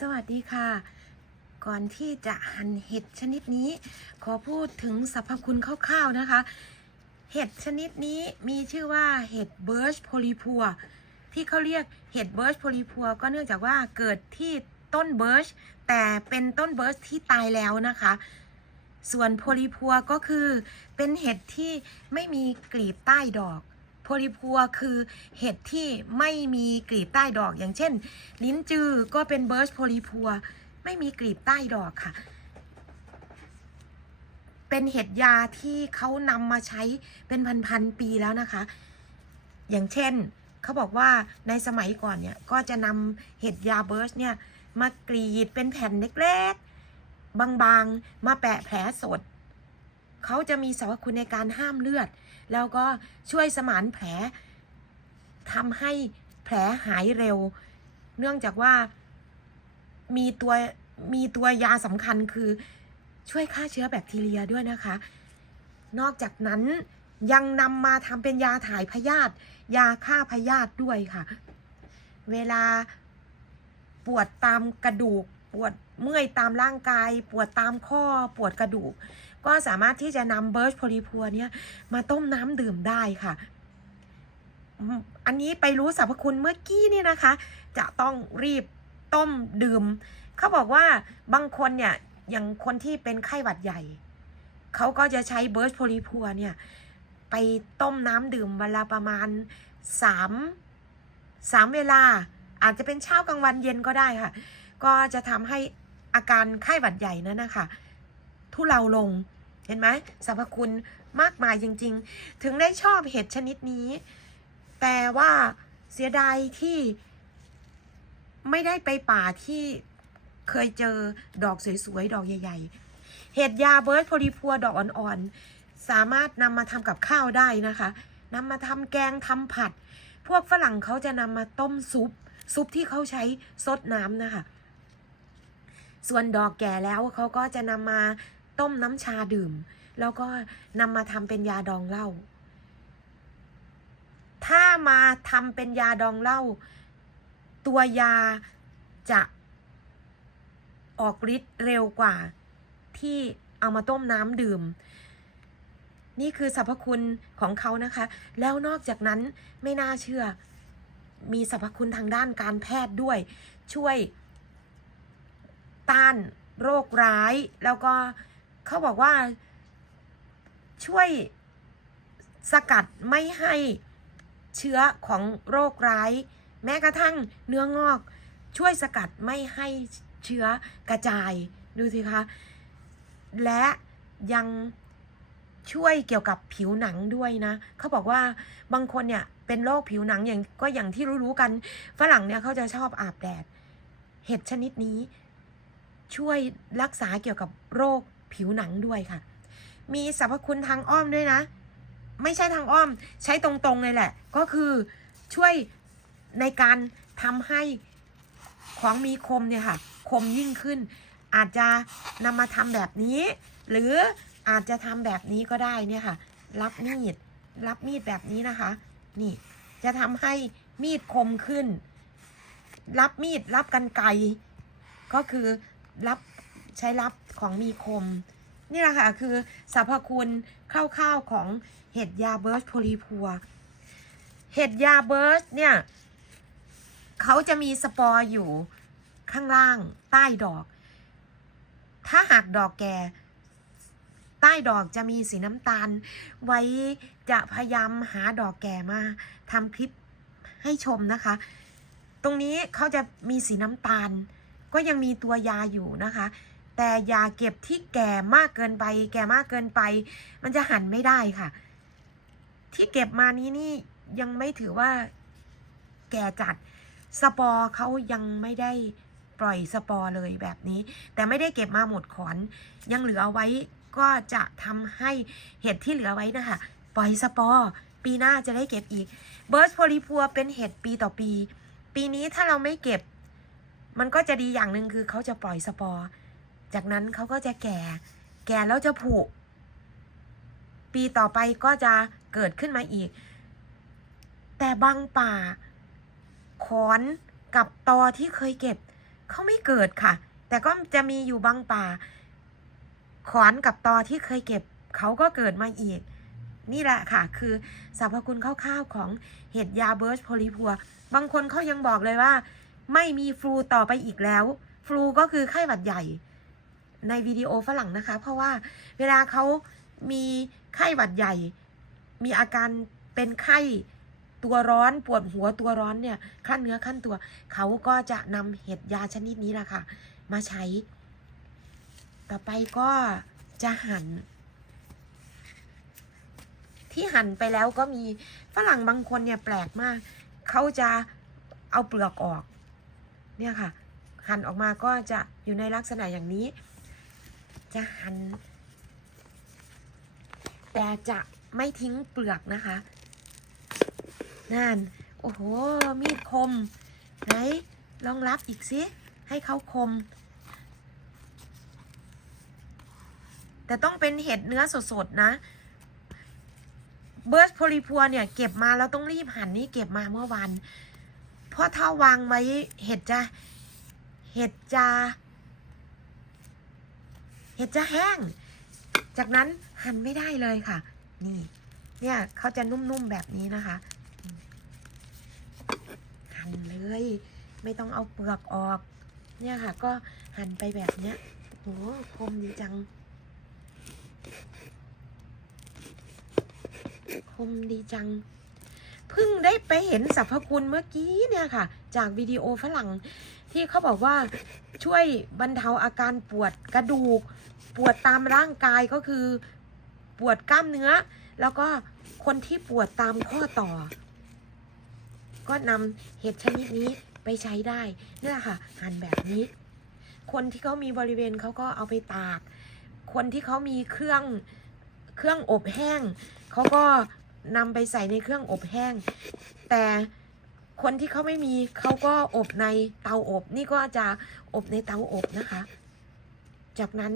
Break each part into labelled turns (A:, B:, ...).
A: สวัสดีค่ะ ก่อนที่จะหั่นเห็ดชนิดนี้ ขอพูดถึงสรรพคุณคร่าวๆนะคะ เห็ดชนิดนี้มีชื่อว่าเห็ดเบิร์ชโพลีพัวที่เขาเรียกเห็ดเบิร์ชโพลีพัวก็เนื่องจากว่าเกิดที่ต้นเบิร์ชแต่เป็นต้นเบิร์ชที่ตายแล้วนะคะ ส่วนโพลีพัวก็คือเป็นเห็ดที่ไม่มีกลีบใต้ดอก โพลีพัวคือเห็ดที่ไม่มีกลีบใต้ดอกอย่างเช่น ลิ้นจือก็เป็นเบิร์ชโพลีพัวไม่มีกลีบใต้ดอกค่ะ เป็นเห็ดยาที่เขานำมาใช้เป็นพันๆปีแล้วนะคะ อย่างเช่นเขาบอกว่าในสมัยก่อนเนี่ยก็จะนำเห็ดยาเบิร์ชเนี่ยมากรีดเป็นแผ่นเล็กๆบางๆ มาแปะแผลสด เขาจะมีสรรพคุณในการห้ามเลือด แล้วก็ช่วยสมานแผลทำให้แผลหายเร็ว เนื่องจากว่ามีตัวมีตัวยาสำคัญคือช่วยฆ่าเชื้อแบคทีเรียด้วยนะคะ นอกจากนั้นยังนำมาทำเป็นยาถ่ายพยาธิยาฆ่าพยาธิด้วยค่ะ เวลาปวดตามกระดูก ปวดเมื่อยตามร่างกาย ปวดตามข้อปวดกระดูก ก็สามารถที่จะนำเบิร์ชโพลีพัวเนี่ยมาต้มน้ำดื่มได้ค่ะ อันนี้ไปรู้สรรพคุณเมื่อกี้นี่นะคะ จะต้องรีบต้มดื่ม เขาบอกว่าบางคนเนี่ยอย่างคนที่เป็นไข้หวัดใหญ่ เขาก็จะใช้เบิร์ชโพลีพัวเนี่ยไปต้มน้ำดื่มเวลาประมาณสามสามเวลา อาจจะเป็นเช้ากลางวันเย็นก็ได้ค่ะ ก็จะทำให้อาการไข้หวัดใหญ่นั้นนะคะทุเลาลง เห็นไหมสรรพคุณมากมายจริง ๆ ถึงได้ชอบเห็ดชนิดนี้ แต่ว่าเสียดายที่ไม่ได้ไปป่าที่เคยเจอดอกสวยๆ ดอกใหญ่ ๆ เห็ดยาเบิร์ดโพลีพัวดอกอ่อนๆ สามารถนำมาทำกับข้าวได้นะคะนำมาทำแกงทำผัด พวกฝรั่งเขาจะนำมาต้มซุป ซุปที่เขาใช้ซดน้ำนะคะ ส่วนดอกแก่แล้วเขาก็จะนำมา ต้มน้ำชาดื่ม แล้วก็นำมาทำเป็นยาดองเหล้าถ้ามาทำเป็นยาดองเหล้าตัวยาจะออกฤทธิ์เร็วกว่าที่เอามาต้มน้ำดื่ม นี่คือสรรพคุณของเขานะคะ แล้วนอกจากนั้นไม่น่าเชื่อ มีสรรพคุณทางด้านการแพทย์ด้วย ช่วยต้านโรคร้ายแล้วก็ เขาบอกว่า ช่วยสกัดไม่ให้เชื้อของโรคร้าย แม้กระทั่งเนื้องอก ช่วยสกัดไม่ให้เชื้อกระจายดูสิคะ และยังช่วยเกี่ยวกับผิวหนังด้วยนะเขาบอกว่าบางคนเนี่ยเป็นโรคผิวหนังอย่างก็อย่างที่รู้ๆกันฝรั่งเนี่ยเขาจะชอบอาบแดด เห็ดชนิดนี้ ช่วยรักษาเกี่ยวกับโรค ผิวหนังด้วยค่ะ มีสรรพคุณทางอ้อมด้วยนะ ไม่ใช่ทางอ้อมใช้ตรงๆเลยแหละ ก็คือช่วยในการทำให้ของมีคมเนี่ยค่ะ คมยิ่งขึ้น อาจจะนำมาทำแบบนี้ หรืออาจจะทำแบบนี้ก็ได้เนี่ยค่ะ รับมีด รับมีดแบบนี้นะคะ นี่ จะทำให้มีดคมขึ้น รับมีด รับกันไกก็คือรับ ใช้รับของมีคม นี่แหละค่ะ คือสรรพคุณคร่าวๆของเห็ดยาเบิร์ชโพลีพัว เห็ดยาเบิร์ชเนี่ยเขาจะมีสปอร์อยู่ข้างล่างใต้ดอก ถ้าหากดอกแก่ใต้ดอกจะมีสีน้ำตาล ไว้จะพยายามหาดอกแก่มาทำคลิปให้ชมนะคะ ตรงนี้เขาจะมีสีน้ำตาล ก็ยังมีตัวยาอยู่นะคะ แต่อย่าเก็บที่แก่มากเกินไป แก่มากเกินไป มันจะหันไม่ได้ค่ะ ที่เก็บมานี้นี่ยังไม่ถือว่าแก่จัด สปอร์เขายังไม่ได้ปล่อยสปอร์เลยแบบนี้ แต่ไม่ได้เก็บมาหมดขอน ยังเหลือไว้ก็จะทำให้เห็ดที่เหลือไว้นะคะปล่อยสปอร์ปีหน้าจะได้เก็บอีกเบิร์สโพลีพัวเป็นเห็ดปีต่อปี ปีนี้ถ้าเราไม่เก็บ มันก็จะดีอย่างหนึ่งคือเขาจะปล่อยสปอร์ จากนั้นเขาก็จะแก่ แก่แล้วจะผุ ปีต่อไปก็จะเกิดขึ้นมาอีก แต่บางป่า ขอนกับตอที่เคยเก็บ เขาไม่เกิดค่ะ แต่ก็จะมีอยู่บางป่า ขอนกับตอที่เคยเก็บ เขาก็เกิดมาอีก นี่แหละค่ะ คือสรรพคุณคร่าวๆของเห็ดยาเบิร์ชโพลิพัว บางคนเขายังบอกเลยว่า ไม่มีฟลูต่อไปอีกแล้ว ฟลูก็คือไข้หวัดใหญ่ ในวิดีโอฝรั่งนะคะ เพราะว่าเวลาเขามีไข้หวัดใหญ่ มีอาการเป็นไข้ตัวร้อนปวดหัวตัวร้อนเนี่ยขั้นเนื้อขั้นตัว เขาก็จะนำเห็ดยาชนิดนี้แหละค่ะ มาใช้ ต่อไปก็จะหั่นที่หั่นไปแล้วก็มีฝรั่งบางคนเนี่ยแปลกมาก เขาจะเอาเปลือกออก เนี่ยค่ะ หั่นออกมาก็จะอยู่ในลักษณะอย่างนี้ จะหั่นแต่จะไม่ทิ้งเปลือกนะคะนั่นโอ้โห มีดคม ไหน ลองรับอีกสิ ให้เขาคม แต่ต้องเป็นเห็ดเนื้อสดๆนะ เบิร์สโพลิพัวเนี่ย เก็บมาแล้วต้องรีบหั่นนี่เก็บมาเมื่อวานเพราะถ้าวางไว้เห็ดจะ เห็ดจะ ห็ดจะแห้ง จากนั้นหั่นไม่ได้เลยค่ะ นี่ เนี่ยเขาจะนุ่มๆแบบนี้นะคะ หั่นเลย ไม่ต้องเอาเปลือกออก เนี่ยค่ะ ก็หั่นไปแบบเนี้ยโหคมดีจัง คมดีจัง เพิ่งได้ไปเห็นสรรพคุณเมื่อกี้เนี่ยค่ะ จากวิดีโอฝรั่งที่เขาบอกว่าช่วยบรรเทาอาการปวดกระดูก ปวดตามร่างกายก็คือปวดกล้ามเนื้อ แล้วก็คนที่ปวดตามข้อต่อ ก็นำเห็ดชนิดนี้ไปใช้ได้เนี่ยค่ะหั่นแบบนี้ คนที่เขามีบริเวณเขาก็เอาไปตาก คนที่เขามีเครื่องเครื่องอบแห้งเขาก็ นำไปใส่ในเครื่องอบแห้ง แต่คนที่เขาไม่มีเขาก็อบในเตาอบ นี่ก็จะอบในเตาอบนะคะ จากนั้น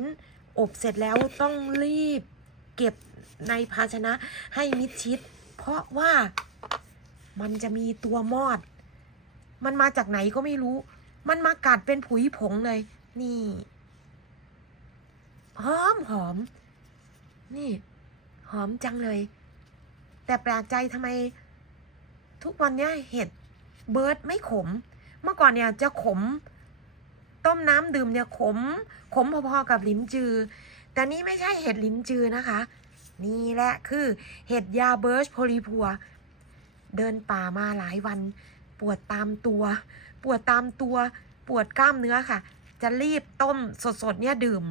A: อบเสร็จแล้วต้องรีบเก็บในภาชนะให้มิดชิด เพราะว่ามันจะมีตัวมอด มันมาจากไหนก็ไม่รู้ มันมากัดเป็นผุยผงเลย นี่หอมหอม นี่ หอมจังเลย แต่แปลกใจทำไมทุกวันเนี้ยเห็ดเบิร์ดไม่ขม เมื่อก่อนเนี่ยจะขม ต้มน้ำดื่มเนี่ยขม ขมพอๆกับลิ้นจือ แต่นี่ไม่ใช่เห็ดลิ้นจือนะคะ นี่แหละคือเห็ดยาเบิร์ชโพลีพัว เดินป่ามาหลายวัน ปวดตามตัว ปวดตามตัว ปวดกล้ามเนื้อค่ะ จะรีบต้มสดๆเนี่ยดื่ม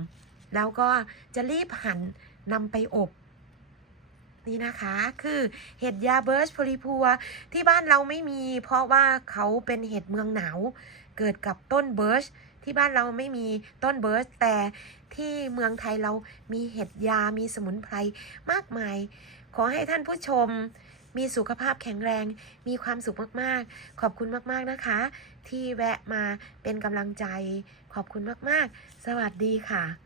A: แล้วก็จะรีบหั่นนำไปอบ นี่นะคะคือเห็ดยาเบิร์ชโพลีพัว ที่บ้านเราไม่มี เพราะว่าเขาเป็นเห็ดเมืองหนาว เกิดกับต้นเบิร์ชที่บ้านเราไม่มีต้นเบิร์ชแต่ที่เมืองไทยเรามีเห็ดยามีสมุนไพรมากมาย ขอให้ท่านผู้ชมมีสุขภาพแข็งแรง มีความสุขมาก ๆ ขอบคุณมาก ๆ นะคะ ที่แวะมาเป็นกำลังใจ ขอบคุณมาก ๆ สวัสดีค่ะ